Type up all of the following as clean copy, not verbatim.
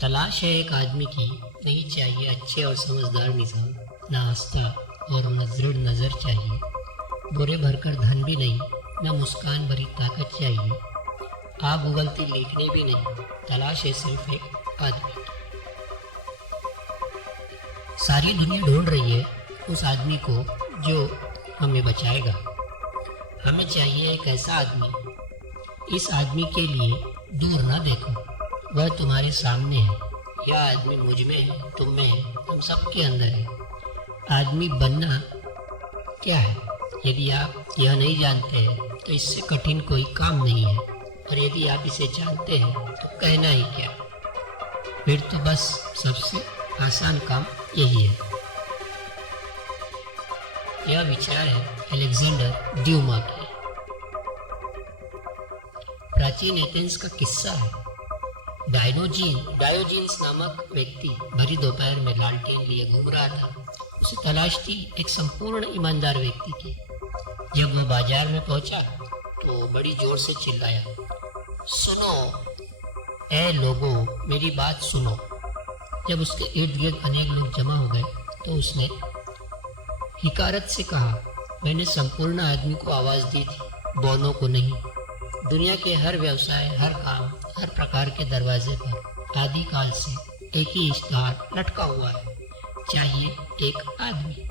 तलाश है एक आदमी की, नहीं चाहिए अच्छे और समझदार निजाम, ना आस्था और न दृढ़ नजर चाहिए, बुरे भरकर धन भी नहीं, न मुस्कान भरी ताकत चाहिए, आग उगलती लेखनी भी नहीं, तलाश है सिर्फ एक आदमी की। सारी दुनिया ढूंढ रही है उस आदमी को जो हमें बचाएगा। हमें चाहिए एक ऐसा आदमी, इस आदमी के लिए दूर न देखो, वह तुम्हारे सामने है। यह आदमी मुझ में है, तुम में है, हम सबके अंदर है। आदमी बनना क्या है? यदि आप यह नहीं जानते हैं तो इससे कठिन कोई काम नहीं है, और यदि आप इसे जानते हैं तो कहना ही क्या, फिर तो बस सबसे आसान काम यही है। यह विचार है अलेक्जेंडर ड्यूमा के। प्राचीन एथेंस का किस्सा है। डायोजीन्स नामक व्यक्ति भरी दोपहर में लालटेन लिए घूम रहा था। उसे तलाश थी एक संपूर्ण ईमानदार व्यक्ति की। जब वह बाजार में पहुंचा तो बड़ी जोर से चिल्लाया, सुनो ए लोगों, मेरी बात सुनो। जब उसके इर्द गिर्द अनेक लोग जमा हो गए तो उसने हिकारत से कहा, मैंने संपूर्ण आदमी को आवाज दी थी, बौनों को नहीं। दुनिया के हर व्यवसाय, हर काम, हर प्रकार के दरवाजे पर आदिकाल से एक ही इश्तिहार लटका हुआ है, चाहिए एक आदमी।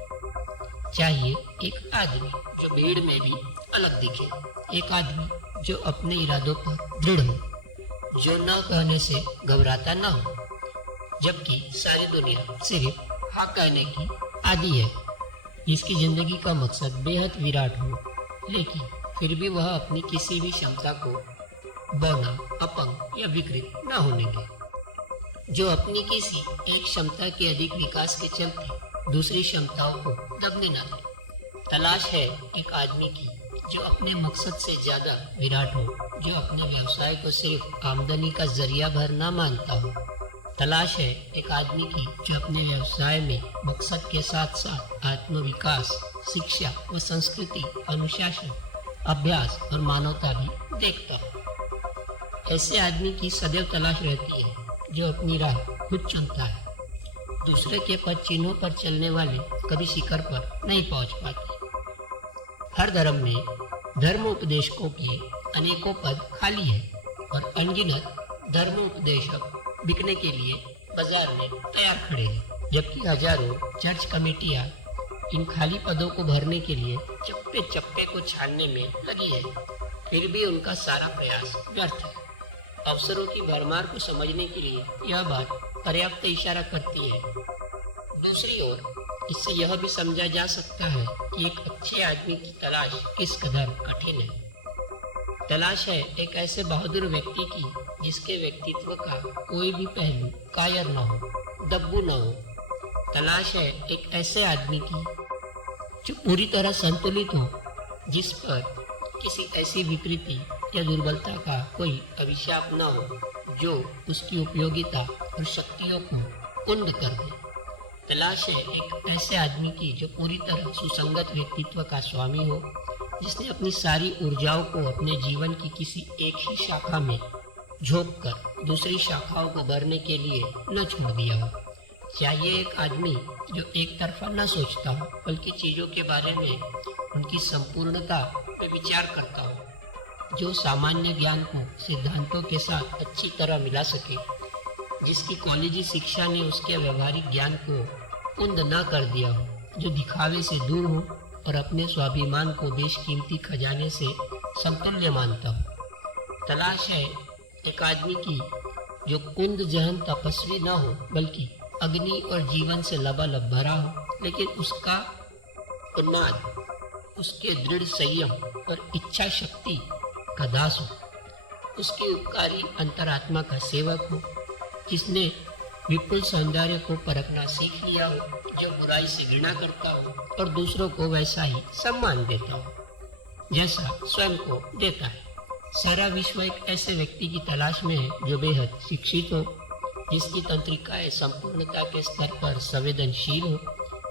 चाहिए एक आदमी जो भीड़ में भी अलग दिखे, एक आदमी जो अपने इरादों पर दृढ़ हो, जो न कहने से घबराता न हो, जबकि सारी दुनिया सिर्फ हाँ कहने की आदी है, जिसकी जिंदगी का मकसद बेहद विराट हो, लेकिन फिर भी वह अपनी किसी भी क्षमता को बौना, अपंग या विकृत न होने दे, जो अपनी किसी एक क्षमता के अधिक विकास के चलते दूसरी क्षमताओं को दबने न दे। तलाश है एक आदमी की जो अपने मकसद से ज्यादा विराट हो, जो अपने व्यवसाय को सिर्फ आमदनी का जरिया भर न मानता हो। तलाश है एक आदमी की जो अपने व्यवसाय में मकसद के साथ साथ आत्मविकास, शिक्षा व संस्कृति, अनुशासन, अभ्यास और मानवता भी देखता हो। ऐसे आदमी की सदैव तलाश रहती है जो अपनी राह खुद चुनता है। दूसरे के पद चिन्हों पर चलने वाले कभी शिखर पर नहीं पहुंच पाते। हर धर्म में धर्म उपदेशकों के अनेकों पद खाली है और अनगिनत धर्म उपदेशक बिकने के लिए बाजार में तैयार खड़े हैं, जबकि हजारों चर्च कमेटियां इन खाली पदों को भरने के लिए चप्पे चप्पे को छानने में लगी है। फिर भी उनका सारा प्रयास व्यर्थ है। अवसरों की भरमार को समझने के लिए यह बात पर्याप्त इशारा करती है। दूसरी ओर इससे यह भी समझा जा सकता है कि एक अच्छे आदमी की तलाश किस कदर कठिन है। तलाश है एक ऐसे बहादुर व्यक्ति की जिसके व्यक्तित्व का कोई भी पहलू कायर न हो, दब्बू न हो। तलाश है एक ऐसे आदमी की जो पूरी तरह संतुलित हो, जिस पर किसी ऐसी विकृति या दुर्बलता का कोई अभिशाप न हो जो उसकी उपयोगिता और शक्तियों को कुंद कर दे। तलाश है एक ऐसे आदमी की जो पूरी तरह सुसंगत व्यक्तित्व का स्वामी हो, जिसने अपनी सारी ऊर्जाओं को अपने जीवन की किसी एक ही शाखा में झोंक कर दूसरी शाखाओं को भरने के लिए न छोड़ दिया हो। चाहिए एक आदमी जो एक तरफा न सोचता हो, बल्कि चीजों के बारे में उनकी संपूर्णता पर विचार करता हो, जो सामान्य ज्ञान को सिद्धांतों के साथ अच्छी तरह मिला सके, जिसकी कॉलेजी शिक्षा ने उसके व्यवहारिक ज्ञान को कुंद न कर दिया हो, जो दिखावे से दूर हो और अपने स्वाभिमान को बेशकीमती खजाने से समतुल्य मानता हो। तलाश है एक आदमी की जो कुंद जहन तपस्वी न हो, बल्कि अग्नि और जीवन से लबालब भरा हो, लेकिन उसका उन्माद उसके दृढ़ संयम और इच्छा शक्ति का दास हो, उसके उपकारी अंतरात्मा का सेवक हो, जिसने विपुल सौंदर्य को परखना सीख लिया हो, जो बुराई से घृणा करता हो और दूसरों को वैसा ही सम्मान देता हो जैसा स्वयं को देता है। सारा विश्व एक ऐसे व्यक्ति की तलाश में है जो बेहद शिक्षित हो, जिसकी तंत्रिकाएं संपूर्णता के स्तर पर संवेदनशील हो,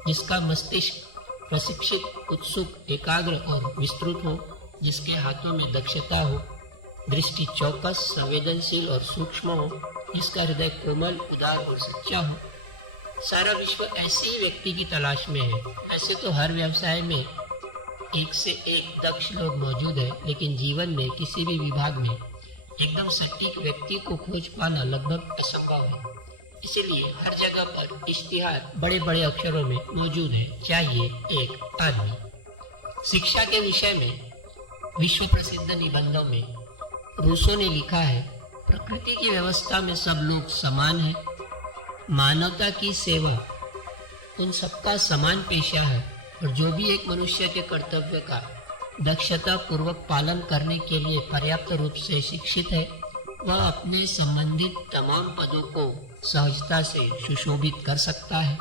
जिसका मस्तिष्क प्रशिक्षित, उत्सुक, एकाग्र और विस्तृत हो, जिसके हाथों में दक्षता हो, दृष्टि चौकस, संवेदनशील और सूक्ष्म हो, जिसका हृदय कोमल, उदार और सच्चा हो। सारा विश्व ऐसे ही व्यक्ति की तलाश में है। वैसे तो हर व्यवसाय में एक से एक दक्ष लोग मौजूद है, लेकिन जीवन में किसी भी विभाग में एकदम सटीक व्यक्ति को खोज पाना लगभग असंभव है। इसीलिए हर जगह पर इश्तिहार बड़े बड़े अक्षरों में मौजूद है, चाहिए एक आदमी। शिक्षा के विषय में विश्व प्रसिद्ध निबंधों में रूसो ने लिखा है, प्रकृति की व्यवस्था में सब लोग समान हैं। मानवता की सेवा उन सबका समान पेशा है और जो भी एक मनुष्य के कर्तव्य का दक्षता पूर्वक पालन करने के लिए पर्याप्त रूप से शिक्षित है, वह अपने संबंधित तमाम पदों को सहजता से सुशोभित कर सकता है।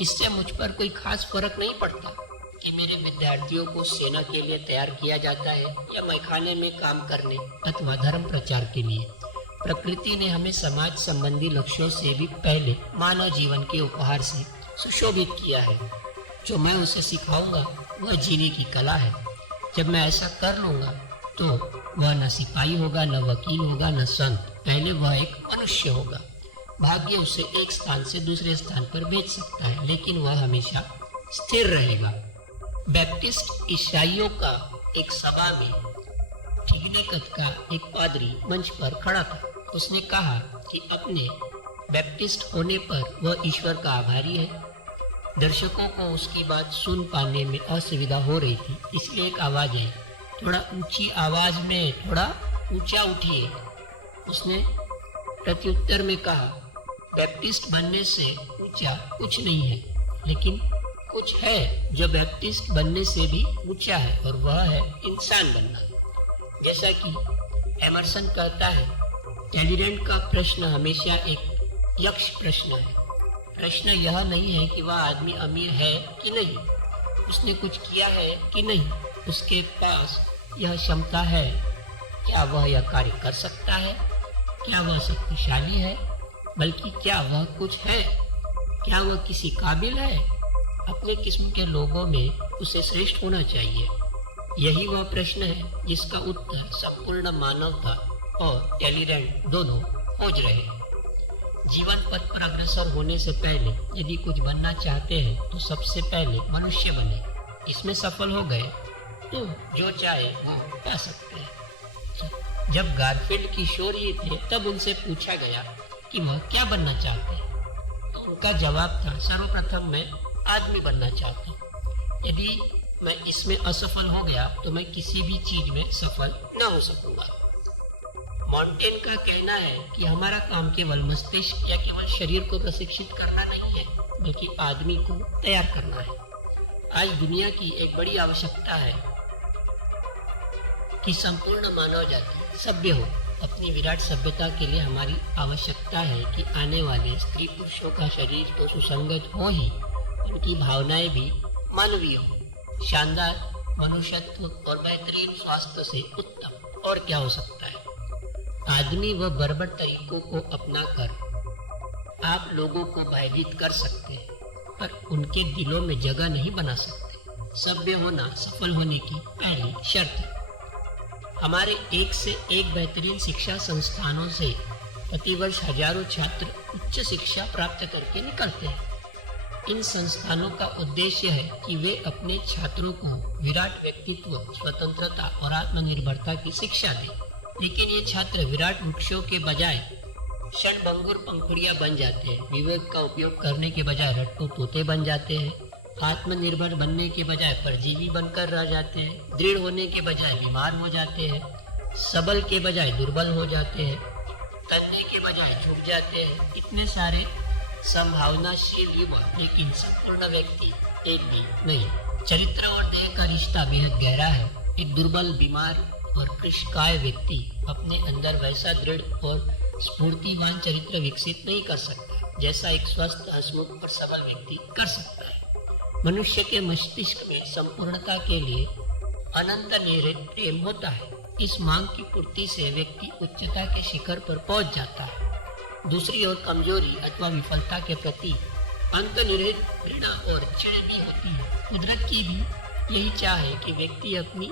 इससे मुझ पर कोई खास फर्क नहीं पड़ता कि मेरे विद्यार्थियों को सेना के लिए तैयार किया जाता है या मैखाने में काम करने अथवा धर्म प्रचार के लिए। प्रकृति ने हमें समाज संबंधी लक्ष्यों से भी पहले मानव जीवन के उपहार से सुशोभित किया है। जो मैं उसे सिखाऊंगा वह जीने की कला है। जब मैं ऐसा कर लूंगा तो वह न सिपाही होगा, न वकील होगा, न संत। पहले वह एक मनुष्य होगा। भाग्य उसे एक स्थान से दूसरे स्थान पर भेज सकता है, लेकिन वह हमेशा स्थिर रहेगा। बैप्टिस्ट ईसाइयों का एक सभा में ठीकने कद का एक पादरी मंच पर खड़ा था। उसने कहा कि अपने बैप्टिस्ट होने पर वह ईश्वर का आभारी है। दर्शकों को उसकी बात सुन पाने में असुविधा हो रही थी, इसलिए एक आवाज है, थोड़ा ऊंची आवाज में थोड़ा ऊंचा उठिए। उसने प्रत्युत्तर में कहा, बैप्टिस्ट बनने से ऊंचा कुछ नहीं है, लेकिन कुछ है जो बैप्टिस्ट बनने से भी ऊंचा है, और वह है इंसान बनना। जैसा कि एमर्सन कहता है, टैलीरेंट का प्रश्न हमेशा एक यक्ष प्रश्न है। प्रश्न यह नहीं है कि वह आदमी अमीर है कि नहीं, उसने कुछ किया है कि नहीं, उसके पास यह क्षमता है, क्या वह यह कार्य कर सकता है, क्या वह शक्तिशाली है, बल्कि क्या वह कुछ है, क्या वह किसी काबिल है। अपने किस्म के लोगों में उसे श्रेष्ठ होना चाहिए। यही वह प्रश्न है जिसका उत्तर संपूर्ण मानवता और टैलीरेंट दोनों खोज रहे हैं। जीवन पथ पर अग्रसर होने से पहले यदि कुछ बनना चाहते हैं तो सबसे पहले मनुष्य बने। इसमें सफल हो गए तो जो चाहे वो पा सकते हैं। जब गारफील्ड किशोरी थे तब उनसे पूछा गया कि वह क्या बनना चाहते हैं, तो उनका जवाब था, सर्वप्रथम मैं आदमी बनना चाहता हूँ। यदि मैं इसमें असफल हो गया तो मैं किसी भी चीज में सफल न हो सकूंगा। मॉन्टेन का कहना है कि हमारा काम केवल मस्तिष्क या केवल शरीर को प्रशिक्षित करना नहीं है, बल्कि आदमी को तैयार करना है। आज दुनिया की एक बड़ी आवश्यकता है कि संपूर्ण मानव जाति सभ्य हो। अपनी विराट सभ्यता के लिए हमारी आवश्यकता है कि आने वाले स्त्री पुरुषों का शरीर तो सुसंगत हो ही, उनकी भावनाएं भी मानवीय हो। शानदार मनुष्यत्व और बेहतरीन स्वास्थ्य से उत्तम और क्या हो सकता है। आदमी व बर्बर तरीकों को अपनाकर आप लोगों को भयभीत कर सकते हैं, पर उनके दिलों में जगह नहीं बना सकते। सभ्य होना सफल होने की पहली शर्त है। हमारे एक से एक बेहतरीन शिक्षा संस्थानों से प्रतिवर्ष हजारों छात्र उच्च शिक्षा प्राप्त करके निकलते हैं। इन संस्थानों का उद्देश्य है कि वे अपने छात्रों को विराट व्यक्तित्व, स्वतंत्रता और आत्मनिर्भरता की शिक्षा दें। लेकिन ये छात्र विराट वृक्षों के बजाय क्षणभंगुर पंखुड़ियां बन जाते हैं। विवेक का उपयोग करने के बजाय रट्टू तोते बन जाते हैं। आत्मनिर्भर बनने के बजाय परजीवी बनकर रह जाते हैं। दृढ़ होने के बजाय बीमार हो जाते हैं। सबल के बजाय दुर्बल हो जाते हैं। तन्ने के बजाय झुक जाते हैं। इतने सारे संभावनाशील युवा, लेकिन संपूर्ण व्यक्ति एक भी नहीं। चरित्र और देह का रिश्ता बेहद गहरा है। एक दुर्बल, बीमार और कृशकाय व्यक्ति अपने अंदर वैसा दृढ़ और स्फूर्तिवान चरित्र विकसित नहीं कर सकता जैसा एक स्वस्थ, हंसमुख और सबल व्यक्ति कर सकता है। मनुष्य के मस्तिष्क में संपूर्णता के लिए अनंत निहित प्रेम होता है। इस मांग की पूर्ति से व्यक्ति उच्चता के शिखर पर पहुंच जाता है। दूसरी ओर कमजोरी अथवा विफलता के प्रति अंतर्निहित घृणा और चिढ़ भी होती है। कुदरत की भी यही चाह है कि व्यक्ति अपनी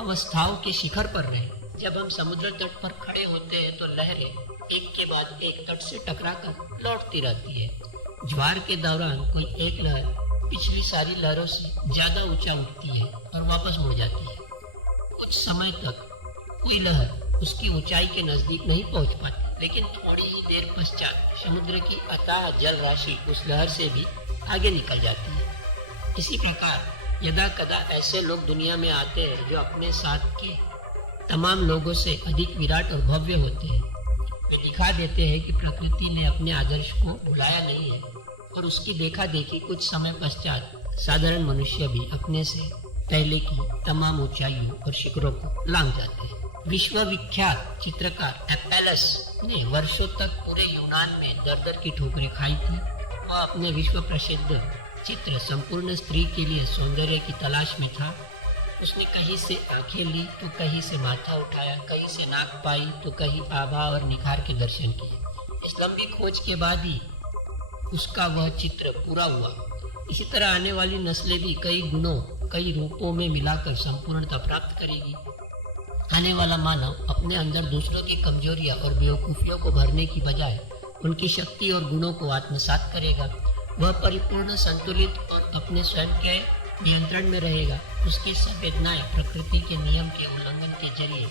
अवस्थाओं के शिखर पर रहे। जब हम समुद्र तट पर खड़े होते हैं तो लहरें एक के बाद एक तट से टकराकर लौटती रहती है। ज्वार के दौरान कोई एक लहर पिछली सारी लहरों से ज्यादा ऊंचा उठती है और वापस मुड़ जाती है। कुछ समय तक कोई लहर उसकी ऊंचाई के नजदीक नहीं पहुंच पाती, लेकिन थोड़ी ही देर पश्चात समुद्र की अथाह जल राशि उस लहर से भी आगे निकल जाती है। इसी प्रकार यदा कदा ऐसे लोग दुनिया में आते हैं जो अपने साथ के तमाम लोगों से अधिक विराट और भव्य होते हैं। वे दिखा देते हैं कि प्रकृति ने अपने आदर्श को भुलाया नहीं है और उसकी देखा देखी कुछ समय पश्चात साधारण मनुष्य भी अपने से पहले की तमाम ऊंचाइयों और शिखरों को लांघ जाते हैं। विश्व विख्यात चित्रकार एपेलस ने वर्षों तक पूरे यूनान में दर दर की ठोकरें खाई थी। वह अपने विश्व प्रसिद्ध चित्र संपूर्ण स्त्री के लिए सौंदर्य की तलाश में था। उसने कहीं से आंखें ली तो कहीं से माथा उठाया, कहीं से नाक पाई तो कहीं आभा और निखार के दर्शन किए। इस लंबी खोज के बाद ही उसका वह चित्र पूरा हुआ। इसी तरह आने वाली नस्लें भी कई गुणों कई रूपों में मिलाकर संपूर्णता प्राप्त करेगी। आने वाला मानव अपने अंदर दूसरों की कमजोरियां और बेवकूफियों को भरने की बजाय उनकी शक्ति और गुणों को आत्मसात करेगा। वह परिपूर्ण, संतुलित और अपने स्वयं के नियंत्रण में रहेगा। उसकी संवेदनाएं प्रकृति के नियम के उल्लंघन के जरिए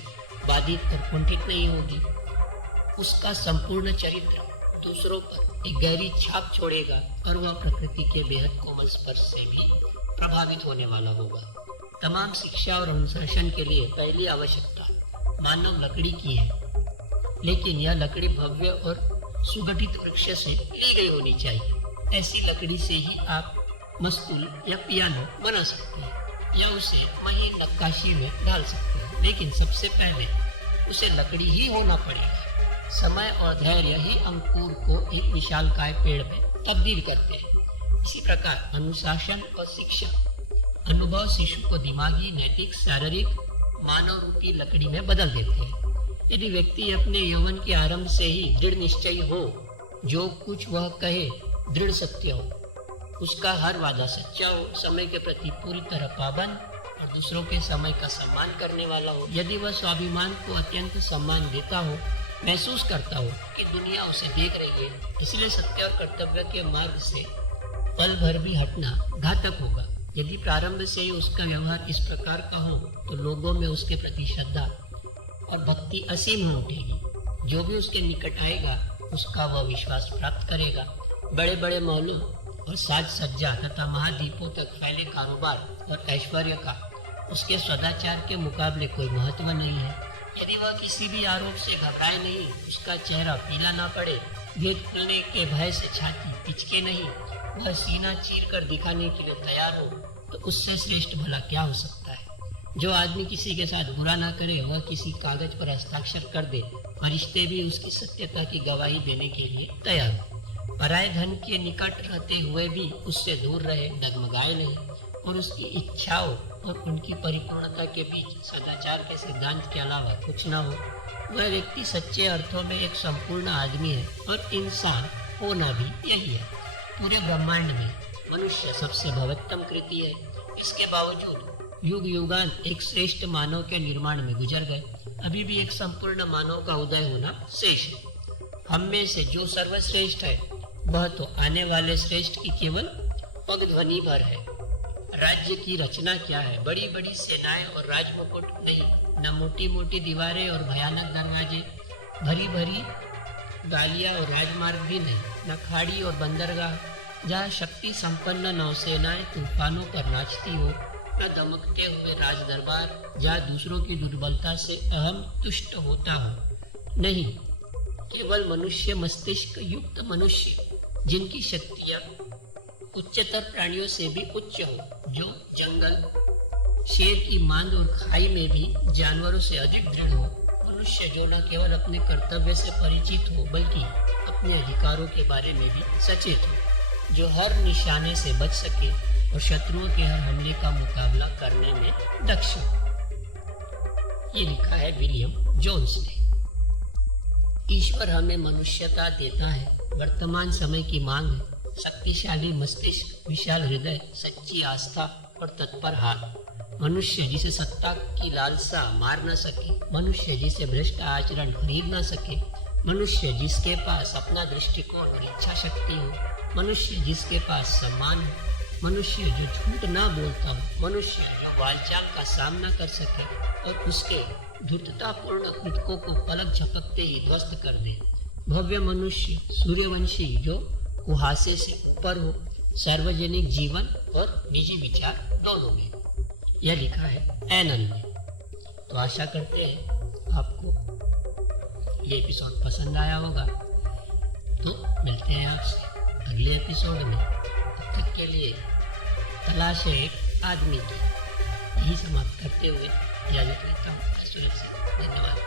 बाधित और कुंठित नहीं होगी। उसका संपूर्ण चरित्र दूसरों पर एक गहरी छाप छोड़ेगा और वह प्रकृति के बेहद कोमल स्पर्श से भी प्रभावित होने वाला होगा। तमाम शिक्षा और अनुशासन के लिए पहली आवश्यकता मानव लकड़ी की है, लेकिन यह लकड़ी भव्य और सुगठित वृक्ष से ली गई होनी चाहिए। ऐसी लकड़ी से ही आप मस्तूल या पियानो बना सकते हैं या उसे महीन नक्काशी में डाल सकते हैं, लेकिन सबसे पहले उसे लकड़ी ही होना पड़ेगा। समय और धैर्य ही अंकुर को एक विशालकाय पेड़ में तब्दील करते हैं। इसी प्रकार अनुशासन और शिक्षा अनुभव शिशु को दिमागी, नैतिक, शारीरिक, मानव रूपी लकड़ी में बदल देते हैं। यदि व्यक्ति अपने यौवन के आरंभ से ही दृढ़ निश्चयी हो, जो कुछ वह कहे दृढ़ सत्य हो, उसका हर वादा सच्चा हो, समय के प्रति पूरी तरह पाबंद और दूसरों के समय का सम्मान करने वाला हो, यदि वह स्वाभिमान को अत्यंत सम्मान देता हो, महसूस करता हो कि दुनिया उसे देख रही है, इसलिए सत्य और कर्तव्य के मार्ग से पल भर भी हटना घातक होगा। यदि प्रारंभ से ही उसका व्यवहार इस प्रकार का हो तो लोगों में उसके प्रति श्रद्धा और भक्ति असीम हो उठेगी। जो भी उसके निकट आएगा उसका वह विश्वास प्राप्त करेगा। बड़े बड़े महलों और साज सज्जा तथा महाद्वीपों तक फैले कारोबार और ऐश्वर्य का उसके सदाचार के मुकाबले कोई महत्व नहीं है। यदि वह किसी भी आरोप से घबराए नहीं, उसका चेहरा पीला ना पड़े, भेद खुलने के भय से छाती पिचके नहीं, वह सीना चीर कर दिखाने के लिए तैयार हो, तो उससे श्रेष्ठ भला क्या हो सकता है। जो आदमी किसी के साथ बुरा ना करे, वह किसी कागज पर हस्ताक्षर कर दे, फरिश्ते भी उसकी सत्यता की गवाही देने के लिए तैयार हो। पराये धन के निकट रहते हुए भी उससे दूर रहे, डगमगाए नहीं और उसकी इच्छाओं और उनकी परिपूर्णता के बीच सदाचार के सिद्धांत के अलावा कुछ ना हो। वह व्यक्ति सच्चे अर्थों में एक संपूर्ण आदमी है और इंसान होना भी यही है। पूरे ब्रह्मांड में मनुष्य सबसे भवत्तम कृति है। इसके बावजूद युग युगांत एक श्रेष्ठ मानव के निर्माण में गुजर गए। अभी भी एक संपूर्ण मानव का उदय होना शेष है। हम में से जो सर्वश्रेष्ठ है वह तो आने वाले श्रेष्ठ की केवल पगध्वनि भर है। राज्य की रचना क्या है? बड़ी बड़ी सेनाएं और राजमुकुट नहीं, न मोटी मोटी दीवारें और भयानक दरवाजे, भरी भरी गालियां और राजमार्ग भी नहीं, न खाड़ी और बंदरगाह जहाँ शक्ति संपन्न नौसेनाएं तूफानों पर नाचती हो, न दमकते हुए राज दरबार जहाँ दूसरों की दुर्बलता से अहम तुष्ट होता हो। नहीं, केवल मनुष्य मस्तिष्क युक्त मनुष्य जिनकी शक्तियां उच्चतर प्राणियों से भी उच्च हो, जो जंगल, शेर की मांद और खाई में भी जानवरों से अधिक दृढ़ हो। मनुष्य जो न केवल अपने कर्तव्य से परिचित हो बल्कि अपने अधिकारों के बारे में भी सचेत हो, जो हर निशाने से बच सके और शत्रुओं के हर हमले का मुकाबला करने में दक्ष हो। ये लिखा है विलियम जोन्स ने। ईश्वर हमें मनुष्यता देता है, वर्तमान समय की मांग है, शक्तिशाली मस्तिष्क, विशाल हृदय, सच्ची आस्था और तत्पर हाथ। मनुष्य जिसे सत्ता की लालसा मार न सके, मनुष्य जिसे भ्रष्ट आचरण खरीद न सके, मनुष्य जिसके पास अपना दृष्टिकोण और इच्छा शक्ति हो, मनुष्य जिसके पास सम्मान हो, मनुष्य जो झूठ ना बोलता हो, मनुष्य जो वालचाल का सामना कर सके और उसके धूर्ततापूर्ण कृतकों को पलक झपकते ही ध्वस्त कर दे, भव्य मनुष्य, सूर्यवंशी जो कुहासे से ऊपर हो, सार्वजनिक जीवन और निजी विचार दोनों में। यह लिखा है एनन में। तो आशा करते हैं आपको ये एपिसोड पसंद आया होगा। तो मिलते हैं आपसे अगले एपिसोड में। तब तक के लिए तलाश है एक आदमी की, यही समाप्त करते हुए इजाजत लेता हूँ। धन्यवाद।